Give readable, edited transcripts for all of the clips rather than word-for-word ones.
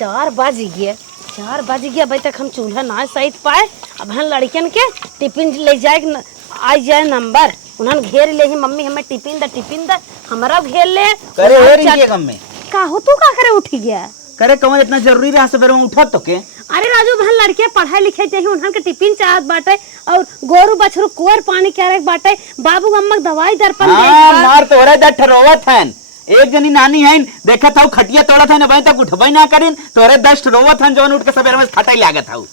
4 बज गया अभी तक हम चूल्हा ना सहित पाए। अब हम लड़कियन के टिफिन ले जाए आ जाए नंबर उन्हन घेर ले ही मम्मी हमें टिफिन द हमारा घेर ले करे हे कम में काहू तू का करे उठ गया करे कौन इतना जरूरी रहा से मैं उठा तो के। अरे राजू बहन लड़के पढ़ाई लिखे चाहिए उन्हन के टिफिन चाहत बाटे और गोरू बछरू कुंवर पानी करे बाटे बाबू अम्मा दवाई दर्पण मार तो रहा द ठरोवत हन एक जनी नानी है देखा था खटिया तोड़ा था भाई तक उठबई ना करिन तोरे 10 रोवत हन जवन उठ के सवेरे में खटाई लागत हऊ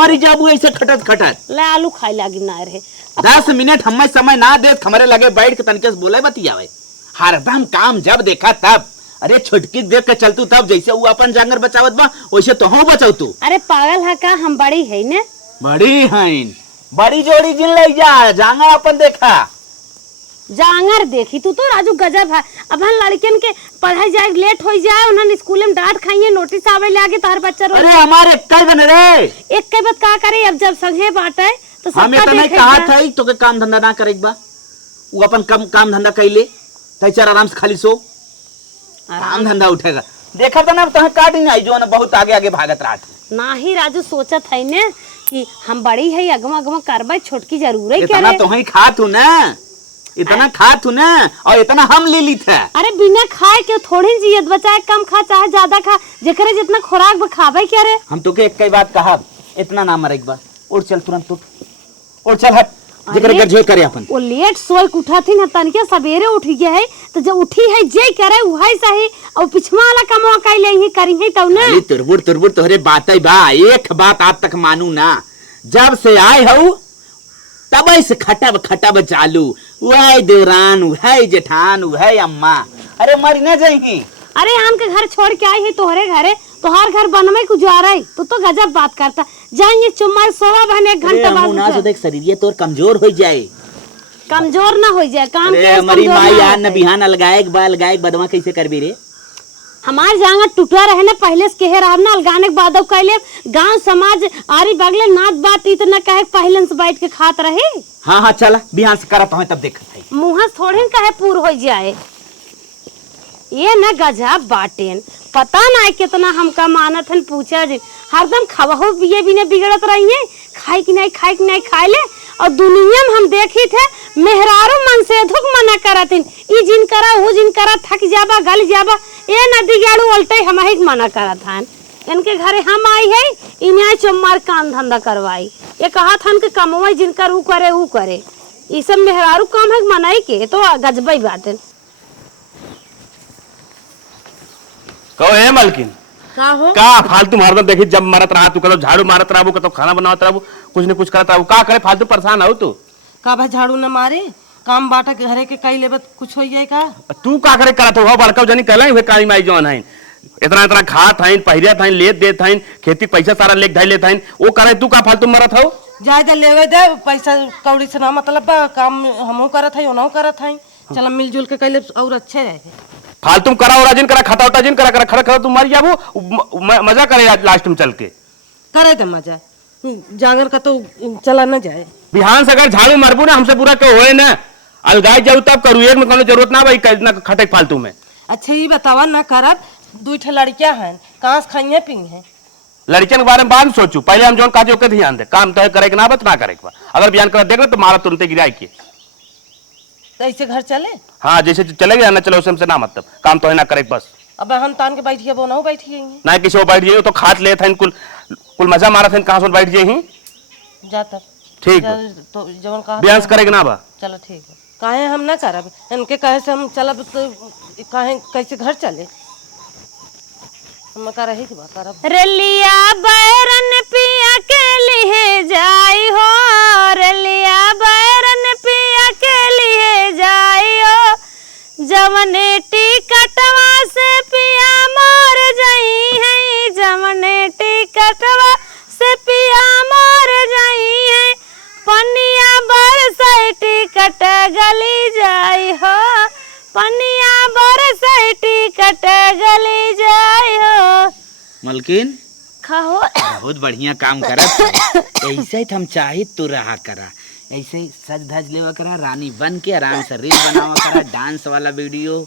मरी जाबू ऐसे खटत ले आलू खाई लागी ना रहे 10 मिनट हमें समय ना दे हमारे लगे बैठ के तनके से बोले बतियावे हरदम काम जब देखा तब अरे छुटकी देख के चलतू तब जैसे वो अपन जांगर बचावत बा वैसे तो हो बचाऊ तू। अरे पागल है का हम बड़ी है ने बड़ी हैं बड़ी जोड़ी जिन ले जा जांगर अपन देखा जांगर देखी तू तो राजू गजब है। अब हम लड़कियन के पढ़ाई जाए लेट हो जाए उन्होंने स्कूल में डांट खाइए नोटिस आवे ले आगे तोहर बच्चा अरे हमारे कई बन रे एक के बात का करे अब जब संगे बाटे तो सब हमें तो नहीं कहा था तो के काम धंधा ना करे एक बा वो अपन काम धंधा कैले तै चार आराम से खाली सो काम धंधा उठेगा देखा था ना तो काट ही नहीं जो ना बहुत आगे आगे भागत रहा ना ही राजू सोचत है ने कि हम बड़ी है अगवा अगवा करबे छोटकी जरूर है इतना तो ही खात हूं ना इतना खात हूं ना और इतना हम ले ली था। अरे बिना खाए के थोड़ी जियत बचाए कम खा चाहे ज्यादा खा जेकरे जितना खुराक बखाबे क्या रे हम तो के एक कई बात कहा इतना ना मरे एक बार और चल तुरंत और चल हट जेकरे कर जे करे अपन वो लेट सोई उठा थी न तनके सवेरे उठ गया है तो जब उठी है जे करे वही सही और पिछवा वाला कमवा काई ले ही करी है तब ना तुरबुर तोहरे बात है बा एक बात आज तक मानू ना जब से आए हूं तब से खटब चालू वह देवरान वह जेठान वह अम्मा अरे मरी न जाएगी। अरे आम के घर छोड़ के आई है तोहरे घरे तोहार घर बनवे को जा रहा है तो गजब बात करता जाइए चुम्मा सोवा बहन 1 घंटा बाद ना तो देख शरीर तोर कमजोर हो जाए कमजोर ना हो जाए काम के हमारी माई यार न बिहान लगाए बदवा कैसे करबी रे हमार जांगा टूटा रहे ना पहले से कहे रहा ना अलगाने के बाद कैले गांव समाज आरी बगले नाच बात इतना कहे पहले से बैठ के खात रहे। हाँ चला बिहान से करत हमें तब देखत है मुंह थोड़े कहे पूर हो जाए ये न गजब बाटेन पता ना कितना हमका मानत हन पूछा जी हरदम खबहो बिये बिने बिगड़त रही है खाई कि नहीं खाई ले और दुनिया में हम देखी थे मेहरारू मन से धुक मना करतिन ई जिन करा वो जिन करा थक जाबा गल जाबा ये नदी गाड़ू उल्टे हम ही मना करत हन इनके घरे हम आई है इन्हें चुम्मार काम धंधा करवाई ये कहा था कि कमवाई जिन कर ऊ करे ये सब मेहरारू काम है मनाई के तो गजबई बातें कहो हे मालकिन का हो का फालतू मारत देखी जब मारत रहा तू कतो झाड़ू मारत रहा कतो खाना बनावत रहा कुछ न कुछ करत रहा का करे फालतू परेशान हो तू का भाई झाड़ू न मारे काम बाटा के घरे के कई लेबत कुछ हो जाए का तू का करे करत हो बड़का जनी कहला वे काली माई जोन है इतना खात है पहिरियत है लेत देत है खेती पैसा सारा लेक ढाई लेत है वो करे तू का फालतू मारत हो जायदा लेवे दे पैसा कौड़ी से ना मतलब बा काम हमहू करत है ओनहू करत है चल मिलजुल के कैले और अच्छे रहे फालतू करा और जिन करा खाता उटा जिन करा खड़ा तू मर जाबो मजा करे लास्ट में चल के करे दे मजा जांगर का तो चला न जाए बिहान से अगर झाड़ू मारबू ना हमसे बुरा क्यों होए ना अलगाई जाऊ तब करू एक में कोनो जरूरत ना भाई इतना खटे फालतू में। अच्छा ये बतावा ना करब 2 ठे लड़कियां हैं कहां से खाइए पी है लड़कियों के बारे में बाद में सोचू पहले हम जोन काजे ओके ध्यान दे काम तो है करे के ना बत ना करे के अगर बयान कर देख तो मारा तुरंत गिराई के ऐसे घर चले हाँ जैसे चले गया ना चलो उससे ना मतलब काम तो है ना करे बस अब हम तान के बैठिए वो ना बैठिए ना किसी को बैठ जाइए तो खात ले था कुल मजा मारा था कहां से बैठ जाइए जाता ठीक तो जवन कहा बयान करेगा ना बा चलो ठीक है काहे हम ना करब इनके कहे से हम चलब तो काहे कैसे घर चले हम का रही बा करब रलिया बैरन पिया के लिए जाई हो रलिया बैरन पिया के लिए जाई हो जवने टिकटवा से पिया मोर जाई है जवने टिकटवा से पिया मोर जाई है पनिया बरसाई टिकट गली जाई हो पनिया बरसाई टिकट गली जाई हो मलकिन खाओ बहुत बढ़िया काम करत ऐसे ही हम चाहिए तू रहा करा ऐसे ही सज धज लेवा करा रानी बन के आराम से रील बनावा करा डांस वाला वीडियो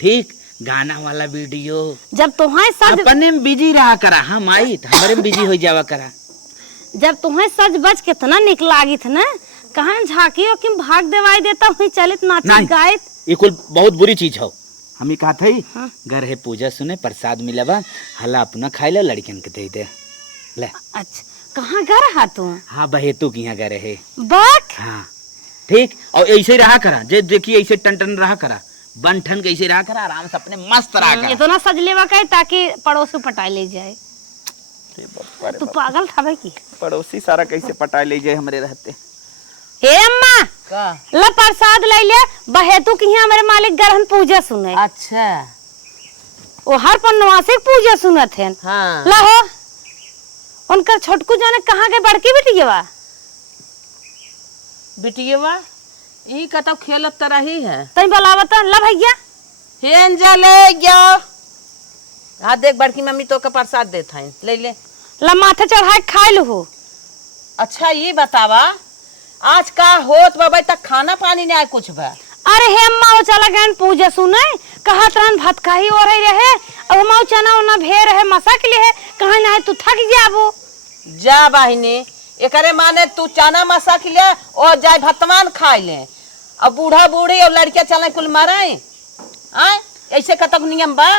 ठीक गाना वाला वीडियो। जब तुम्हें सज अपने में बिजी रहा करा, हम आई तो हमारे में बिजी हो जावा करा। जब तुम्हें सज बज कितना निक लागी थी ना, कहाँ झांकी हो कि भाग देवाई देता हुई चलित नाचित गायत। ये कुल बहुत बुरी चीज हो। हमें कहा था हाँ। घर है पूजा सुने प्रसाद मिलवा, हला अपना खाई ला, लड़कियन के दे दे ले। अच्छा कहाँ घर हा तू? हाँ बहेतु की यहाँ घर है। बक हाँ ठीक, और ऐसे ही रहा करा, जे देखिए ऐसे टन टन रहा करा, बन ठन के ऐसे रहा करा, आराम से अपने मस्त रहा करा। इतना सज लेवा कहे ताकि पड़ोस को पटा ले जाए। तू पागल था भाई की? पड़ोसी सारा कैसे पटा ले जाए हमरे रहते। हे अम्मा का ला प्रसाद ले ले, बहेतु की यहाँ हमारे मालिक गरहन पूजा सुने। अच्छा वो हर पन्नवासी पूजा सुनत है। हाँ ला हो उनका छोटकू जाने कहाँ के बड़की बिटिया बिटिया यही कतौ खेलत तो रही है। तई बोलावता ला भैया। हेंजा ले जाओ, हाँ देख बड़की मम्मी तो का प्रसाद देता है, ले ले। ला माथे चढ़ाए खाए लू। अच्छा ये बतावा आज का होत बाबा तक खाना पानी नहीं आए कुछ बा? अरे हे अम्मा वो चला गए पूजा सुने, कहा तरन भात खाही हो रही रहे, अब अम्मा वो चना उना भे रहे मसा के लिए कहा ना है तू थक जाबो। जा बहिनी एकरे माने तू चना मसा के लिए और जाए भतवान खाए ले, अब बूढ़ा बूढ़ी और लड़कियां चले कुल माराए आए, ऐसे कतक नियम बा?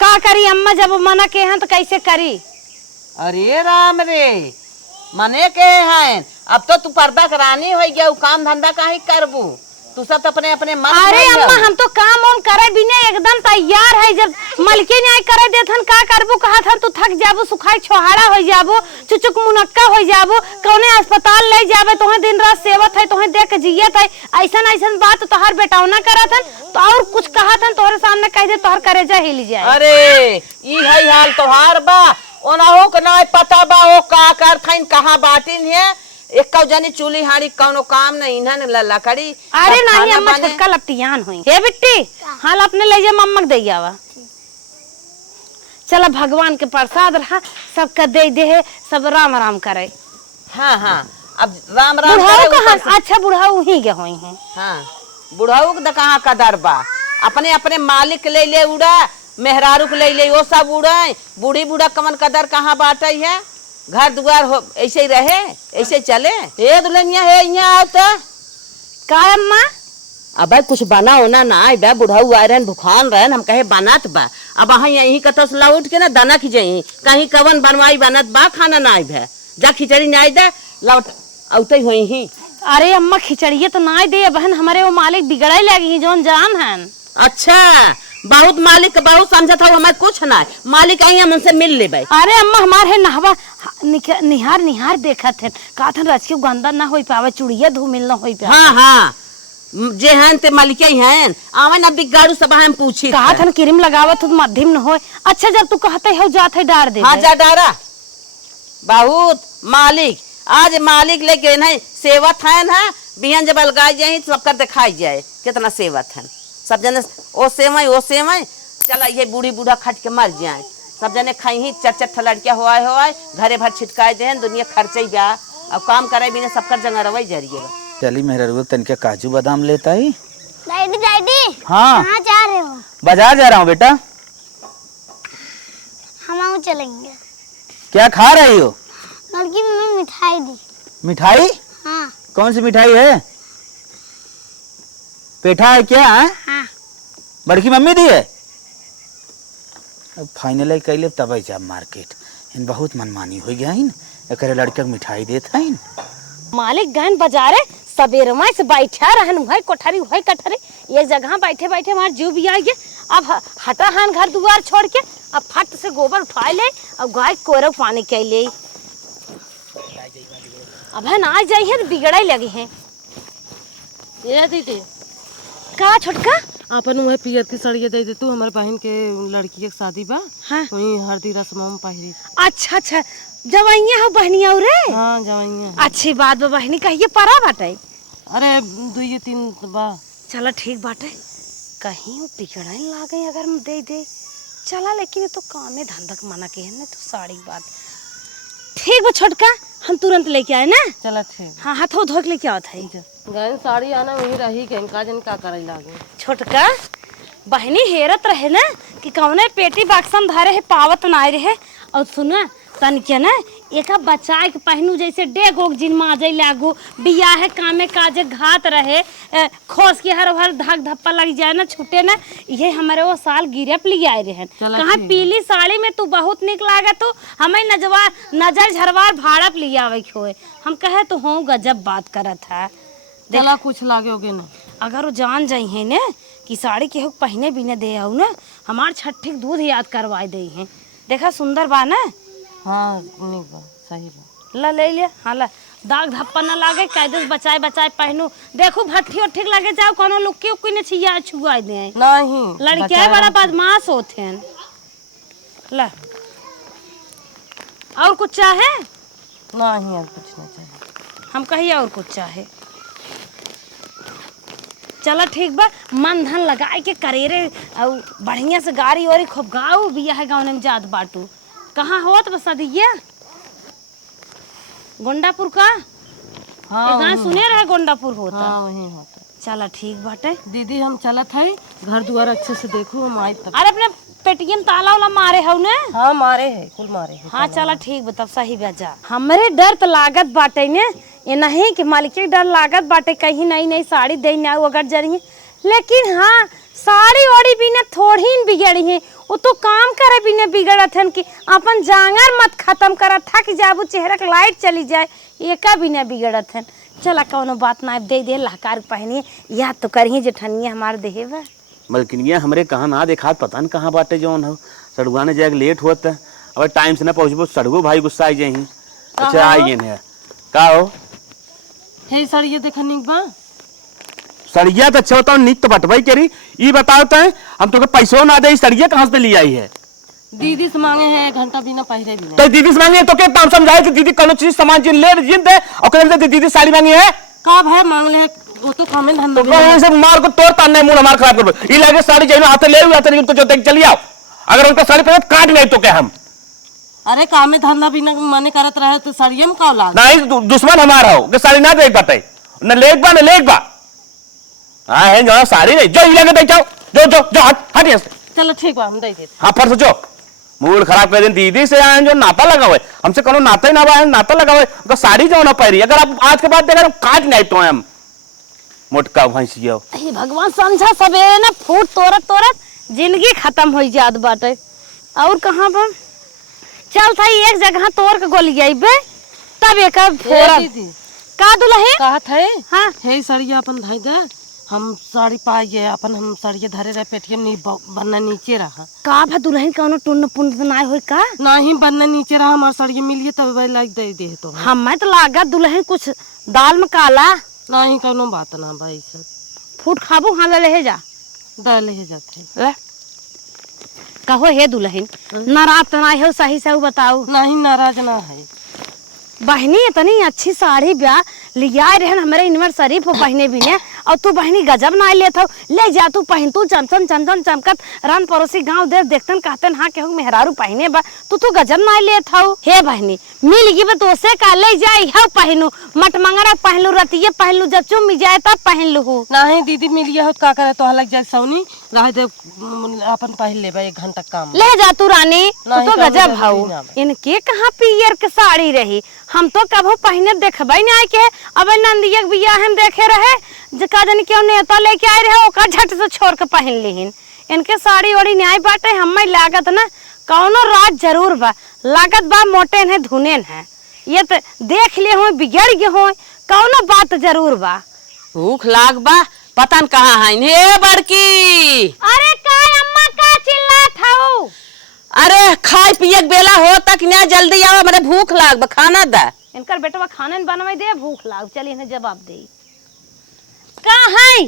का करी अम्मा जब मना के हैं तो कैसे करी? अरे राम रे मने के हैं, अब तो तू पर्दा करानी हो गया, काम धंधा काहे करबू तू सब तो अपने अपने मन। अरे अम्मा हम तो काम वाम करे बिना एकदम तैयार है, जब मलके न्याय करे देथन का करबू, कहा था तू थक जाबू, सुखाई छोहाड़ा हो जाबू, चुचुक मुनक्का हो जाबू, कौने अस्पताल ले जाबे, तोहे दिन रात सेवत है, तोहे देख जियत है, ऐसन ऐसन बात तोहर बेटावना करत हन तो और कुछ कहा था तोहरे सामने कह दे तोहर करेजा हिल जाए। अरे ई है हाल तोहार बा, ओनाहो के ना पता बा ओ का कर थैन कहां बाटिन है, एक जनी चूल्ही हाड़ी कौनो काम नहीं इन्हन लकड़ी। अरे नहीं अम्मा छोटका लपटियान हुई। हे बिट्टी हाल अपने ले जा मम्मक दे आवा। चला भगवान के प्रसाद रहा सबका दे दे है, सब राम राम करे। हाँ हाँ अब राम राम बुढ़ाऊ कहाँ? अच्छा बुढ़ाऊ ही गए हुई हैं। हाँ बुढ़ाऊ के कहाँ कदर बा, अपने अपने मालिक ले ले उड़ा, मेहरारू के ले ले वो सब उड़े, बूढ़ी बूढ़ा कमन कदर कहाँ बाटे है, घर दुआर हो ऐसे ही रहे ऐसे चले। ए दुल्हनिया है यहाँ आओ तो का अम्मा? अब कुछ बना होना ना आई बा, बुढ़ाऊ आए रहन भुखान रहन, हम कहे बनत बा, अब हाँ यही कतो से उठ के ना दाना खिंचाई कहीं कवन बनवाई बनत बा, खाना ना आई भा, जा खिचड़ी ना आई दे लौट औते हुई ही। अरे अम्मा खिचड़िए तो ना दे बहन, हमारे वो मालिक बिगड़े लगी जोन जान हन। अच्छा बहुत मालिक बहुत समझत हो, हमारे कुछ ना मालिक आई हम उनसे मिल ले भाई। अरे अम्मा हमारे है नहवा निहार निहार देखत है, का था रचियो गंदा ना होई पावे, चुड़िया धूमिल ना होई पावे। हाँ हाँ जे हैं ते मालिके हैं, आवे ना बिगाड़ू सब हम पूछी कहा था क्रीम लगावत तो मध्यम न होए। अच्छा जब तू कहते हो जात है डार दे। हाँ जा डारा बहुत मालिक, आज मालिक लेके नहीं सेवत है ना, बिहान जब अलगाई जाए सब कर दिखाई जाए कितना सेवत है, सब जने ओ सेवई चला ये बूढ़ी बूढ़ा खट के मर जाए, सब जने खाई ही चट लड़किया हुआ घरे भर छिटकाए दे, दुनिया खर्चे जा, अब काम करे बिना सबका जंगा रवई जरिए। चली मेहरा तनिके काजू बादाम लेता ही। डैडी डैडी हाँ कहाँ जा रहे हो? बाजार जा रहा हूँ बेटा। हम चलेंगे। क्या खा रही हो? लड़की मम्मी मिठाई दी। मिठाई? हाँ कौन सी मिठाई है? पेठा है क्या है? हाँ बड़की मम्मी दी है। अब फाइनल कैले तब जा मार्केट, इन बहुत मनमानी हो गया इन, एक लड़के को मिठाई देता इन। मालिक गहन बाजारे सबेरमा से बैठा रहन है कोठरी है कठरी, एक जगह बैठे बैठे हमारे जीव भी आ गया। अब हटा हन घर दुआर छोड़ के, अब फट से गोबर उठा ले, अब गाय कोरव पानी के ले, अब है ना जाइए तो बिगड़ा ही लगे हैं। ये दीदी का छोटका अपन वह पियर की साड़ी दे दे तू, हमारे बहन के लड़की के शादी बा, हाँ वही हल्दी रस्म में पहिरी। अच्छा अच्छा जवाइया हो बहनिया रे। हाँ जवाइया अच्छी बात बा बहनी, कहिए परा बाटे। अरे 2-3 बा। चला ठीक बाटे, कहीं वो बिगड़ने लागे अगर हम दे दे चला, लेकिन ये तो काम है धंधा मना के है ना, तो साड़ी बात ठीक बा छोटका, हम तुरंत लेके आए ना। चला ठीक। हाँ हाथों धो के लेके आओ था। गहन साड़ी आना वही रही गहन का जन का करे लागे। छोटका बहनी हेरत रहे ना कि कौने पेटी बक्सन धरे है पावत नाय रहे। और सुना तन के ना एक बचाए के पहनू जैसे डेगो जिन माजे लागू बिया है कामे काजे घात रहे खोस के हर हर धक धप्पा लग जाए ना छूटे ना। ये हमारे वो साल गिरप लिए आए रहे कहाँ पीली साड़ी में तू बहुत निक लागे तू हमें नजर झरवार भाड़प लिए आवे खोए। हम कहे तो हो गजब बात करत है। चला कुछ लागोगे ना अगर वो जान जाई है ना कि साड़ी के पहने भी न दे ना हमार छठी दूध याद करवाए दे हैं। देखा सुंदर बा ना। हाँ नहीं बा सही बा ला ले ले। हाँ ला दाग धप्पा न लागे कायदे बचाए बचाए पहनू। देखो भट्ठी और ठीक लगे जाओ कोनो लुक्की उक्की ने छिया छुआ दे नहीं लड़कियां बड़ा बदमाश होते हैं। ला और कुछ चाहे नहीं और कुछ नहीं चाहिए। हम कहिए और कुछ चाहे चला ठीक बा मन धन लगाए के करेरे और बढ़िया से गाड़ी और खूब गाँव बिया है गाँव में जात बाटू। कहाँ होत बस दिया गोंडापुर का। हाँ गाँव सुने रहे गोंडापुर होता। हाँ वही होता। चला ठीक बाटे दीदी हम चलत है घर द्वार अच्छे से देखो हम आई तब। अरे अपने पेटियम ताला वाला मारे हो ने। हाँ मारे है कुल मारे है। हाँ चला ठीक बता सही बजा हमरे डर तो लागत बाटे ने ये नहीं कि मालिक के डर लागत बाटे कहीं नई नई साड़ी दे ना अगर जरिए। लेकिन हाँ साड़ी ओड़ी भी ने थोड़ी बिगड़ी है वो तो काम करे भी ने बिगड़त है कि अपन जांगर मत खत्म करत था कि जाबू चेहरा के लाइट चली जाए एका भी ने बिगड़त है। चला कौनो बात ना दे लहकार पहनिए याद तो करिए जेठनिया हमार देहे बा। मलकिनिया हमरे कहाँ ना देखा पता न कहाँ बाटे जौन हो सड़ुआ ने जाके लेट होता अब टाइम से ना पहुँचबो सड़ुओ भाई गुस्सा आई जाही। अच्छा आइए न का हो हे सर ये देखा निक बा सड़िया तो अच्छा होता निक तो बटवाई करी ये बताओ तो हम तो पैसों ना दे सड़िया कहाँ से ले आई है। दीदी से मांगे हैं 1 घंटा बिना पहरे भी तो दीदी से मांगे तो क्या नाम समझाए कि दीदी कौन चीज सामान जिन ले जिन दे और कहते थे दीदी साड़ी मांगी है का भाई मांग ले वो तो काम में धंधा तो कौन से मार को तोड़ ताने मुंह हमार खराब कर ये लगे साड़ी चाहिए हाथ ले हुआ तो जो देख चली आओ अगर उनका साड़ी पहले काट नहीं तो क्या हम अरे काम में धंधा बिना मने करत रहे तो साड़िये में का लाग नहीं दुश्मन हमारा हो कि साड़ी ना देख पाते न लेख बा न लेख बा। हाँ है जो साड़ी नहीं जो लगे देख जाओ जो जो जो हट यहाँ से। चलो ठीक बा हम दे देते। हाँ फर्स जो मूड खराब कर दे दीदी से आए जो नाता लगा हुआ है हमसे कोनो नाता ही ना हुआ है नाता लगा हुआ है उनका साड़ी जो ना पहरी अगर आप आज के बाद देखा काट नहीं तो हम मोटका भैंसिया भगवान समझा सवेरे ना फूट तोड़त तोड़त जिंदगी खत्म हो जात बाटे। और कहाँ बा चल था एक जगह तोड़ के गोली जाइबे तब एक फोरन दीदी का दुल्हे कहा थे हाँ हे सड़िया अपन भाई दे हम साड़ी पाइए अपन हम साड़िये धरे रहे पेटीएम नहीं बनना नीचे रहा का भा दुल्हन कौनो टुन पुन नाय होई का नहीं बनना नीचे रहा हमारे साड़िये मिलिए तब वही लाइक दे दे तो हमें तो लागत दुल्हन कुछ दाल में काला नहीं कोनो बात ना भाई सब फूट खाबू हाँ ले जा डाले ही जाते ले कहो हे दुल्हन नाराज तो नाय हो सही से बताओ नहीं नाराज ना है बहनी इतनी अच्छी साड़ी ब्याह लिया रहन हमारे एनिवर्सरी पर पहने भी ने और तू बहनी गजब ना ले था ले जा तू पहन तू चमचम चंदन चमकत रन पड़ोसी गांव देव देखतन कहतन हाँ केहू मेहरारू पहने बा तू गजब ना ले था हे बहनी मिल गई बा तो से का ले जाई हा पहनू मटमंगरा पहनलू रतिये पहनलू जब चुम जाए तब पहन लू नहीं दीदी मिलिए हो का करे तो अलग जाए सौनी रह दे अपन पहन ले 1 घंटा काम ले जा तू रानी नहीं, तो गजब नहीं, हाउ नहीं, इनके कहाँ पियर के साड़ी रही हम तो कभू पहने देखबे नहीं आए के अब नंदिया के बिया हम देखे रहे का जानी क्यों नेता लेके आए रहे ओका झट से छोड़ के पहन लीहिन इनके साड़ी ओड़ी न्याय बाटे हमें लागत ना कौनो रात जरूर बा लागत बा मोटे है धुने है ये तो देख लिए हो बिगड़ गए हो कौनो बात जरूर बा भूख लाग बा पता न कहाँ है हे बड़की। अरे का अम्मा का चिल्लात हऊ अरे खाए पिए के बेला हो तक ना जल्दी आओ मेरे भूख लाग बा खाना दा इनकर बेटवा खाने न बनवाई दे भूख लाग चल इन्हें जवाब दे का है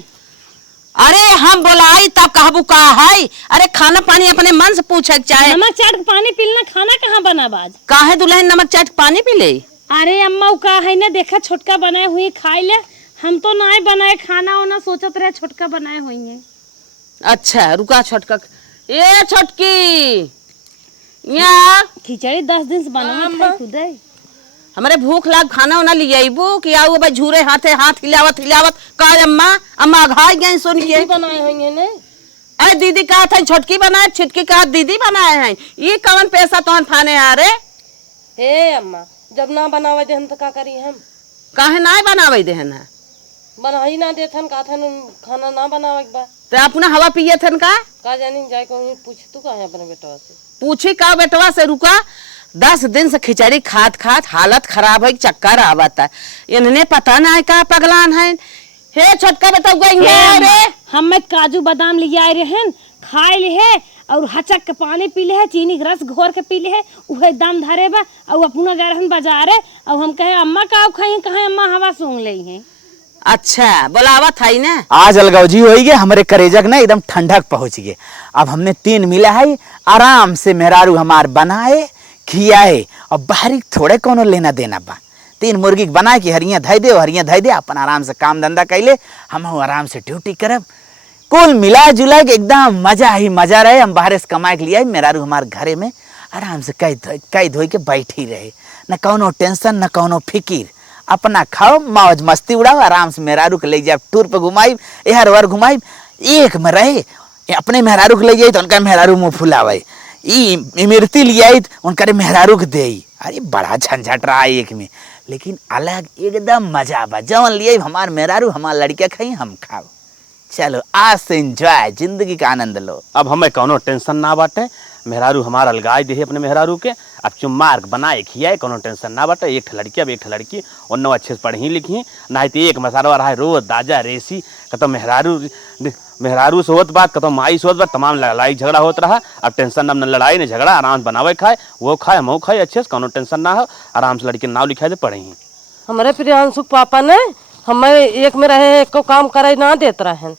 अरे हम बोलाई तब कहबू का है अरे खाना पानी अपने मन से पूछे चाहे नमक चाट के पानी पीलना खाना कहाँ बना बाज काहे दुल्हन नमक चाट पानी पी ले अरे अम्मा का है ना देखा छोटका बनाए हुई खाई ले हम तो ना बनाए खाना वाना सोचत रहे छोटका बनाए हुई है। अच्छा रुका छोटका ए छोटकी यहाँ खिचड़ी 10 दिन से बना खुद हमारे भूख लाग खाना वाना ले आईबू कि आओ भाई झूरे हाथे हाथ हिलावत हिलावत का अम्मा अम्मा घाई गई सुन के बनाए होंगे ने अरे दीदी कहा था छोटकी बनाए, छिटकी कहा दीदी बनाए हैं। ये कवन पैसा तोहन फाने आ रे? हे अम्मा, जब ना बनावे देहन तो का करी हम? काहे ना बनावे देहन है? बना ही ना देथन का थन खाना ना बनावे के बा। ते अपना हवा पिए थन का जानी जाए को पूछ तू का है अपने बेटवा से? पूछी का बेटवा से रुका। 10 दिन से खिचड़ी खात खात हालत खराब है, चक्कर आवता। इन्हें पता ना है का पगलान है। हे छोटका बेटा गई रे, हमें काजू बादाम ले आए रहन, खाए ले है और हचक के पानी पी ले है, चीनी के रस घोर के पी ले है, उहे दम धरे बा और अपना गए रहन बाजारे और हम कहे अम्मा का खाई, कहे अम्मा हवा सूंघ ले है। अच्छा बोलावा था ही ना। आज अलगौजी हो गए, हमारे करेजक ना एकदम ठंडक पहुंच गए। अब हमने 3 मिला है, आराम से मेहरारू हमार बनाए खियाए और बाहरी थोड़े कोनो लेना देना बा। 3 मुर्गी बनाए कि हरिया धई दे अपन आराम से काम धंधा कैले, हम आराम से ड्यूटी करब। कुल मिला जुला के एकदम मजा ही मजा रहे। हम बाहर से कमाए के लिए मेहरारू हमारे घरे में आराम से कई धोई के बैठी रहे, न कोनो टेंशन न कोनो फिकिर, अपना खाओ मौज मस्ती उड़ाओ। आराम से मेहरारू के ले जाए टूर पे घुमाई, एहर वर घुमाई, एक में रहे। अपने मेहरारू के ले जाए तो उनका मेहरारू मुँह फुलावे, इमरती ले आई तो उनका मेहरारू के दे। अरे बड़ा झंझट रहा है एक में, लेकिन अलग एकदम मजा बा। जवन लिए हमार मेहरारू हमार लड़किया खाई हम खाओ। चलो आज से एंजॉय, जिंदगी का आनंद लो। अब हमें कोनो टेंशन ना बाटे, मेहरारू हमारा अलगाई दे अपने मेहरारू के। अब चुम्मार बनाए खियाए, कोनो टेंशन ना बाटे। एक लड़की अब एक लड़की उन अच्छे से पढ़ी लिखी, ना तो एक मसाला रहा है रोज दाजा रेसी कतो मेहरारू से होत बात, कतो माई से होत बात, तमाम लड़ाई झगड़ा होत रहा। अब टेंशन न लड़ाई न झगड़ा, आराम से बनावे खाए, वो खाए हम खाए अच्छे से, कोनो टेंशन ना हो। आराम से लड़की नाव लिखाए दे पढ़े। हमारे प्रियांशु पापा ने हमें एक में रहे एक को काम करे ना देत रहन,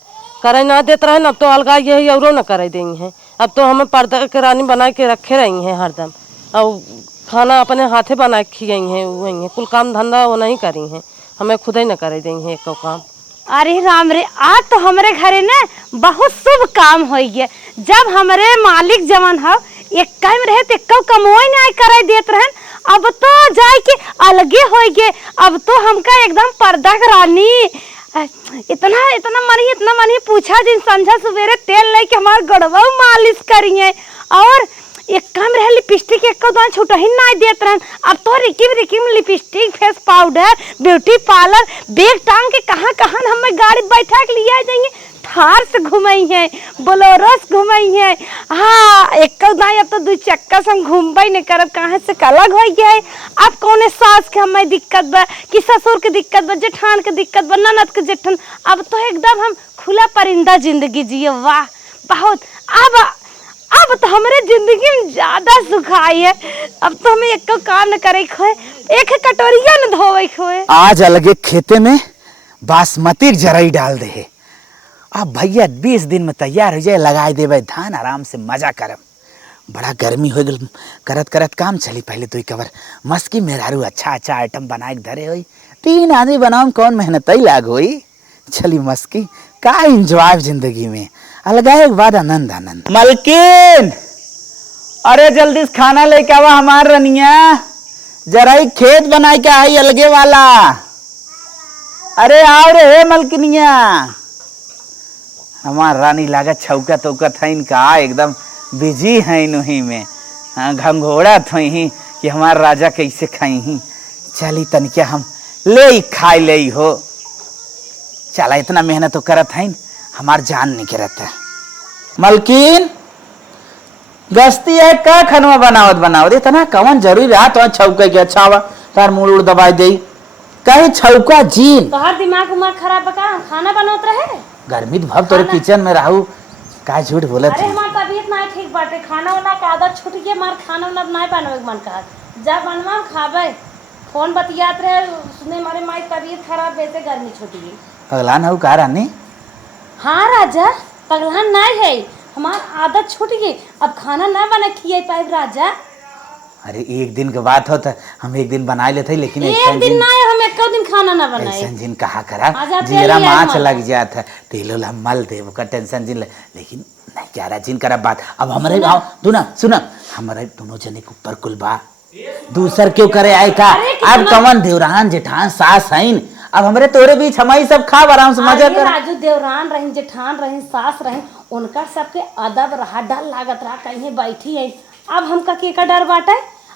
अब तो अलगा यही और न करे देंगे हैं। अब तो हमें पर्दा के रानी बना के रखे रही हैं हरदम, और खाना अपने हाथे बना के खियाई हैं, वही है कुल काम धंधा वो नहीं करी हैं, हमें खुद ही न करे देंगे एक को काम। अरे राम रे, आज तो हमारे घरे ना बहुत शुभ काम हो गया। जब हमारे मालिक जवन हो एक काम रहे तो एक कमोई ना करे देत रहन, अब तो जाए के अलगे हो गए। अब तो हमका एकदम पर्दा के रानी इतना मनी पूछा दिन संझा सवेरे तेल लेके हमार गड़वा मालिश करिए। और एक काम रहे लिपस्टिक एक को दो छूटा ही ना देत रहन। अब तो रिकी में lipstick, face powder, beauty parlour, bag टांग के कहाँ हमें गाड़ी बैठा के लिए जाएंगे। थार से घुमाई है, बोलोरो से घुमाई है। हाँ एक दाई, अब तो 2 चक्का से हम घूमबे नहीं करब, कहाँ से अलग हो गया है। अब कौन सास के हमें दिक्कत बा कि ससुर के दिक्कत बा, जेठान के दिक्कत बा, ननद के जेठन। अब तो एकदम हम खुला परिंदा जिंदगी जिये। वाह बहुत। अब तो हमारे जिंदगी में ज्यादा सुख आई है। अब तो हमें एक काम न करे खोए, एक कटोरिया न धोवे खोए। आज अलगे खेते में बासमती जरई डाल दे। अब भैया 20 दिन में तैयार हो जाए, लगाए देवे धान, आराम से मजा करब। बड़ा गर्मी हो गल, करत काम चली। पहले तो कवर मस्की मेहरारू अच्छा आइटम बनाए के धरे होई। 3 आदमी बनाओ कौन मेहनत ही लाग होई। चली मस्की का एंजॉय जिंदगी में, अलगाए के बाद आनंद। मलकिन अरे जल्दी से खाना लेके आवा हमार रनिया, जरा ही खेत बनाए के आई अलगे वाला। अरे आओ रे मलकिनिया। हमार रानी लागत छौका तौका था इनका, एकदम बिजी है इन्हीं में। हाँ घंघोड़ा थी कि हमार राजा कैसे खाई ही। चली तनिया हम ले खाई ले हो। चला इतना मेहनत तो करत है, हमार जान नहीं करत है। मलकिन गस्ती है का खनवा बनावत इतना कवन जरूरी रहा तो छौका के अच्छा हुआ तार मूड उड़ दबाई दे कहीं छौका जीन। तोहर दिमाग खराब बका, खाना बनावत रहे। गर्मी तो भब तोरे किचन में रहू का झूठ बोलत। अरे हमार तबीयत ना ठीक बाटे, खाना वाला का आदत छूट गई, मार खाना वाला नहीं बनावे मन का। जब बनवा खाबे, फोन बतियात रहे सुने मारे माई तबीयत खराब वैसे गर्मी छूट गई। पगलान हो का रानी? हाँ राजा पगलान नहीं है, हमार आदत छूट गई, अब खाना ना बना खिए पाए राजा। अरे एक दिन के बात होता, हम एक दिन बना लेते लेकिन एक दिन ना हम एक दिन खाना ना बनाए। टेंशन जिन कहा करा जीरा माछ लग जाता तेलो ला मल दे का टेंशन जिन लेकिन नहीं क्या रहा जिन करा बात। अब हमारे आओ दुना सुना हमारे दोनों जने के ऊपर कुल बा दूसर क्यों करे आए का। अब कवन देवरान जेठान सास हैं, अब हमारे तोरे बीच हमारी सब खा आराम से मजा कर। राजू देवरान रही जेठान रही सास रही उनका सबके अदब रहा, डर लागत रहा कहीं बैठी है। अब हमका के का डर बाटे?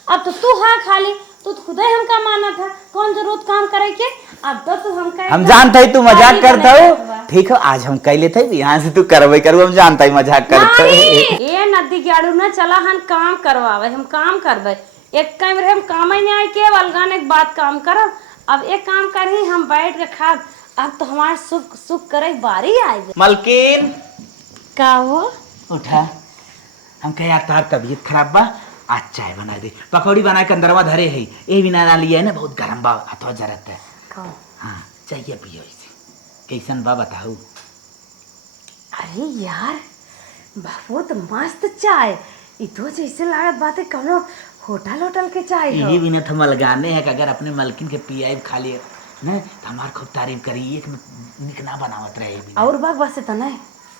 अब तो तू हाँ खाली तू तो खुदे हमका माना था, कौन जरूरत काम करे के? अब तो तू हमका हम जानते ही तू मजाक करता हो। ठीक हो, आज हम कह लेते यहाँ से तू करवे करू, हम जानता ही मजाक करता ये नदी गाड़ू ना चला हम काम करवावे, हम काम करवे। एक टाइम रहे हम काम ही नहीं आए के अलगान एक बात काम करब। अब एक काम करही हम बैठ के खाब। अब तो हमारे सुख सुख करे बारी आई। मलकिन का हो? उठा, हम कह यार तार तबीयत खराब बा, आज चाय बना दे, पकौड़ी बना के अंदरवा धरे है, ये बिना ना लिया है ना, बहुत गरम बा, अथवा जरत है। हाँ चाहिए पियो इसे। कैसन बा बताऊ? अरे यार बहुत मस्त चाय, ये तो जैसे लागत बातें कौनो होटल के चाय हो। यही बिना तो मलगाने है कि अगर अपने मलकिन के पियाई खा लिए ना तो हमार खूब तारीफ करी, एक निक ना बनावत रहे बिना। और बाग बस इतना है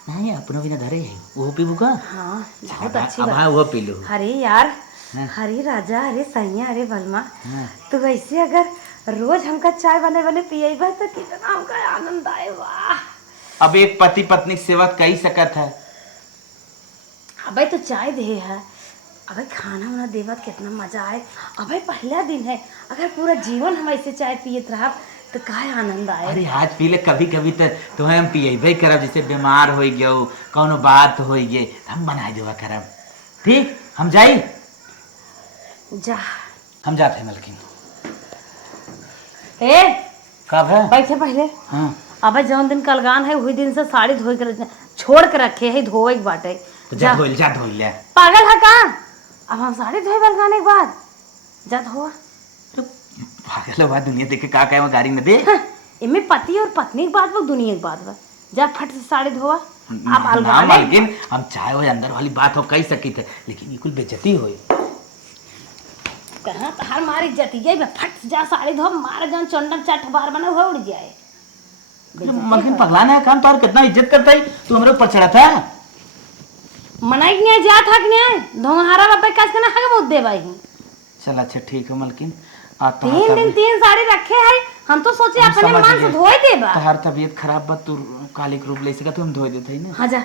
नहीं अपनो बिना धरे है, वो पीबू का? हाँ बहुत अच्छी अब बात। हाँ वो पी लो। अरे यार, हाँ। अरे राजा, अरे सैया, अरे बलमा, हाँ। तो वैसे अगर रोज हमका चाय बने पिएबा तो कितना हमका आनंद आए। वाह, अब एक पति पत्नी की सेवा कही सकत है। अबे तो चाय दे है, अबे खाना वाना देवा तो कितना मजा आए। अबे पहला दिन है, अगर पूरा जीवन हम ऐसे चाय पियत रहा तो का आनंद आए। अरे आज पी ले, कभी कभी तो तुम्हें हम पिएबे करब, जैसे बीमार हो गयो कौनो बात हो गए हम बनाए देवा करब। ठीक, हम जाई? जा, हम जाते हैं मलकिन। ए कब है? बैठे पहले। हाँ अबे जौन दिन कलगान है वही दिन से साड़ी धोए के छोड़ के रखे है, धोए के बाटे। तो जा धोइल, जा धोइल ले। पागल है का? अब हम साड़ी धोए बलगाने के बाद जा धोआ। पागल बा, दुनिया देख के का कहे गाड़ी न दे। इनमें पति और पत्नी की बात बा, दुनिया की बात बा। जा फट से साड़ी धोआ। अब ना अलगाने मलकिन, हम चाहे वो अंदर वाली बात हो कही सकी थे, लेकिन बिल्कुल बेइज्जती होई। कहाँ तहार मारी इज्जत जाए, फट से जा साड़ी धो, मारे जौन चंडन चाट बार बना हुआ उड़ जाए। मलकिन पगला ना काम, तो कितना इज्जत करता है, तू हमरे ऊपर चढ़ा था। मनाई के नहीं जा था कि नहीं धोहारा बाबा काज करना है मुद्दे भाई। चल अच्छा ठीक है मलकिन। तीन दिन तीन साड़ी रखे है, हम तो सोचे अपने मन से धोए देबा। तोहार तबीयत खराब बा, तू कालिक रूप ले सका तो हम धोए देते ना। हाँ जा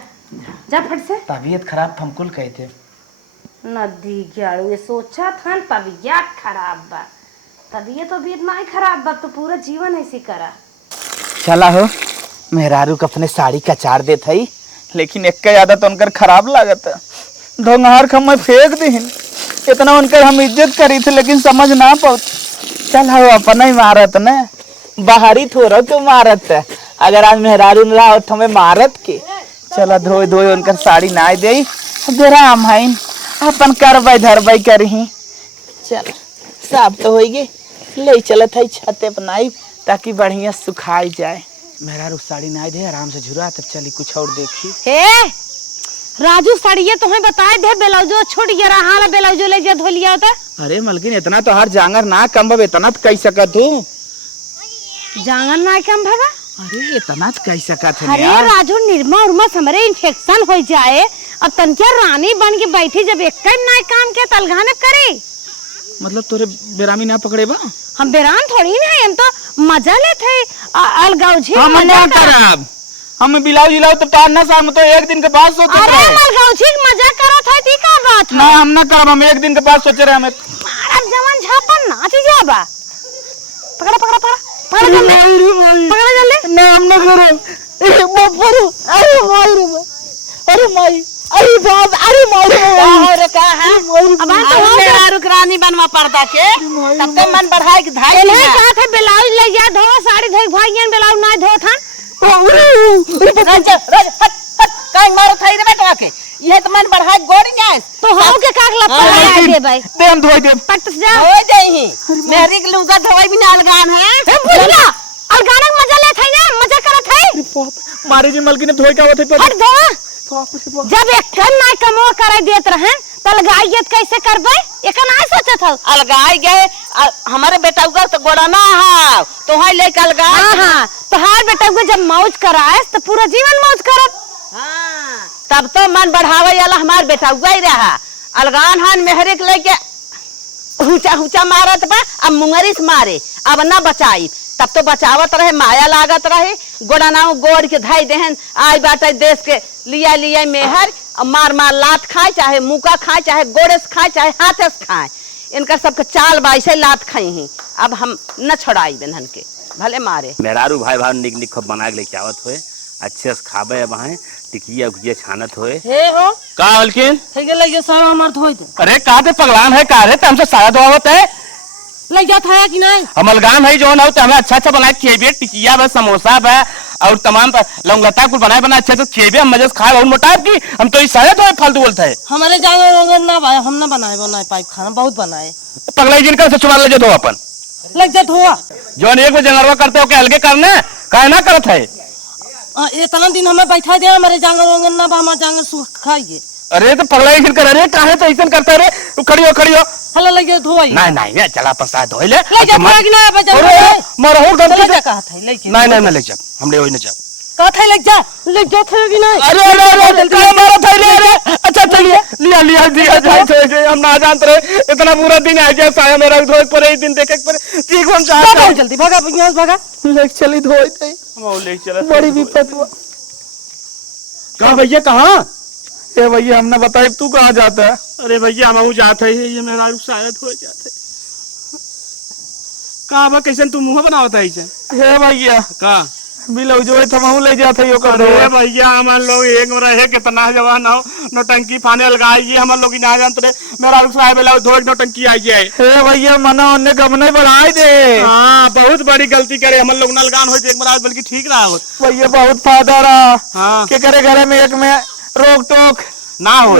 जा फट से। तबीयत खराब हमको कहते नदी गाड़ू ये सोचा था तबीयत खराब बा, तबीयत नहीं खराब बा तो पूरा जीवन ऐसे करा। चला हो, मेहरारू का अपने साड़ी का चार दे थई, लेकिन एक का आदत उनकर खराब लागत। धोंगार खम में फेंक दी, इतना उनकर हम इज्जत करी थे लेकिन समझ ना पाओ। चल हो अपना ही मारत न, बाहरी थोड़ा तो मारत है, अगर आज मेहरारू न रहा तो हमें मारत के। चला धोए धोए उनकर साड़ी ना दे, राम है अपन करवाई धरवाई करही। चल साफ तो होगी, ले चलत है छते बनाई ताकि बढ़िया सुखाई जाए। मेहरारू साड़ी ना दे, आराम से झुरा, तब चली कुछ और देखी। हे राजू साड़िये तुम्हें बताए दे, ब्लाउजो छूट गया रहा, हाला ब्लाउजो ले जा धो लिया होता। अरे मलकिन इतना तो हर जांगर ना कम बा, इतना तो कह सकत हूँ। जांगर ना कम भगा? अरे इतना तो कह सकत है अरे यार। राजू निर्मा उर्मा समरे इन्फेक्शन हो जाए, अब तनकिया रानी बन के बैठी जब एक टाइम ना काम के तलगाने करे। मतलब तोरे बेरामी ना पकड़े बा? हम बेरान थोड़ी ना है, हम तो मजा लेते अलगाव जी। हम क्या करब, हम बिलाव जिलाव तो पार ना साम तो एक दिन के बाद सोचे अरे रहे। अलगाव जी मजा करो था ती का बात है? ना हम ना करब, हम एक दिन के बाद सोचे रहे। हमें मारा जवान झापन नाच जाबा। पकड़ा पकड़ा पकड़ा पकड़ा जल्दी, पकड़ा जल्दी। ना हम ना करब। अरे बाप रे, अरे माई रे, अरे माई, अरे बाप, अरे माई रे, का है अब आ तो हो मेरा रुकरानी बनवा पड़ता के, तब तो मन बढ़ाई के धाई नहीं कहा था ब्लाउज ले जा धो, साड़ी धो भाईयन ब्लाउज ना धो था। कहीं मारो थाई रे बेटवा के, ये तो मन बढ़ाई गोड़ी जाए तो हो के काक लपड़ा दे भाई, दे हम धोई दे। पट से जा। हो जाई मेरी के लूगा धोई भी ना अलगान है। ए बुझला अलगाना मजा ले थाई ना, मजा करत है। मारे जी मलकिन धोई का होते पर हट दो। जब एक कन ना कमो करे देत रहे तल गायत कैसे करबे, एक ना सोचत हो। अलगाई गए हमारे बेटा उगा तो गोड़ा ना है, तो हां ले के अलगा। हां तो हार बेटा को जब मौज कराए तो पूरा जीवन मौज करत। हां तब तो मन बढ़ावे वाला हमार बेटा उगा ही रहा। अलगान हन मेहरे के लेके हुचा हुचा मारत बा, अब मुंगरिस मारे, अब ना बचाई। तब तो बचावत रहे, माया लागत रहे, गोड़ा नाव गोड़ के धाई देहन आई बाटे देश के लिया लिया मेहर, और मार मार लात खाए, चाहे मुका खाए, चाहे गोड़े से खाए, चाहे हाथे से खाए। इनका सबके चाल बाइसे लात खाई ही। अब हम न छोड़ाई बेनहन के, भले मारे। मेहरारू भाई भाई निक निक खूब बना के लेके आवत हुए, अच्छे से खाबे वहाँ टिकिया उकिया छानत हुए। हे हो का हल्किन हे गेले ये सारा हमार धोई दे। अरे कहा थे पगलान है का रे, हमसे सारा धोवत है। लग जाता है कि नहीं? हम अलगाम है जो ना हो, तो हमें अच्छा अच्छा बना के खिएबे, टिकिया बस समोसा बा और तमाम लौंगलता कुछ बनाए बना अच्छे से खिएबे, हम मजे से खाए। और मोटा की हम तो इस तो फालतू बोलते है। हमारे जांगर ना भाई, हम ना बनाए पाइप खाना बहुत बनाए। पगलाई जिनका से चुमा ले जो अपन लग जात हुआ जो एक बजे जनरवा करते हो के अलगे करना काहे ना करत है। इतना दिन हमें बैठा दिया, हमारे जांगर ना बा, हमारे जांगर सुख खाइए। अरे तो पगलाई जिन कर अरे काहे तो ऐसा करता रे, तू खड़ियो हला लग जात हुआ नहीं नहीं चला अपन साथ धोई ले लग जात हुआ कि ना बजा मरहु गलती चला कहा था लेके नहीं ले जा, हम ले होई ना जा कहा था लग जात है कि नहीं? अरे अरे क्या मारा था रे। अरे अच्छा चलिए लिया दिया जाए, हम ना जानते रहे इतना पूरा दिन आ गया साया मेरा धोए पर एक दिन देखे पर ठीक हम चाहते जल्दी भागा यहाँ से भागा। ले चली धोए थे हम ले चला बड़ी विपत हुआ। कहां भैया कहां? ए भैया हमने बताया तू कहां जाता है? अरे भैया हम जाते है, ये मेरा शायद हो जाते कहा बा कैसे तू मुंह बनावता है ऐसे? हे भैया का बिलौ जो है हम ले जाते यो कर दो। अरे भैया हम लोग एक में रहे कितना जवान हो, नौटंकी फाने लगाई हम लोग ना जानते मेरा साहब धो नौटंकी आई जाए। हे भैया मना उन्ने कम नहीं बढ़ाई दे। हाँ बहुत बड़ी गलती करे हम लोग, नलगान हो एक बार बल्कि ठीक रहा हो भैया बहुत फायदा रहा। हाँ के करे घरे में एक में रोक टोक ना हो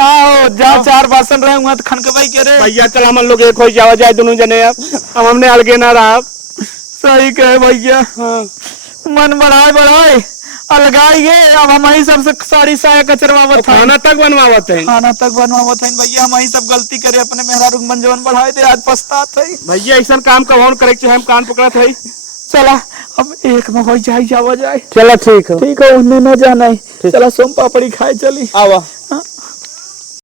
जहाँ चार बासन रहे हुए तो खनकबाई करे। भैया चल हम लोग एक हो जावा जाए दोनों जने, अब हमने अलगे ना रहा। सही कहे भैया। मन बढ़ाए अलगाइए, अब हम ही सबसे साड़ी साया कचरवावत है, खाना तक बनवावत है। खाना तक बनवावत है भैया। हम ही सब गलती करे अपने मेहरारू मन जवन बढ़ाए दे, आज पछतात है भैया ऐसा काम कौन करे चाहिए, हम कान पकड़त है। चला अब एक में हो जाए जावा जाए। चलो ठीक है उन्हें न जाना है। चला सोम पापड़ी खाए चली आवा।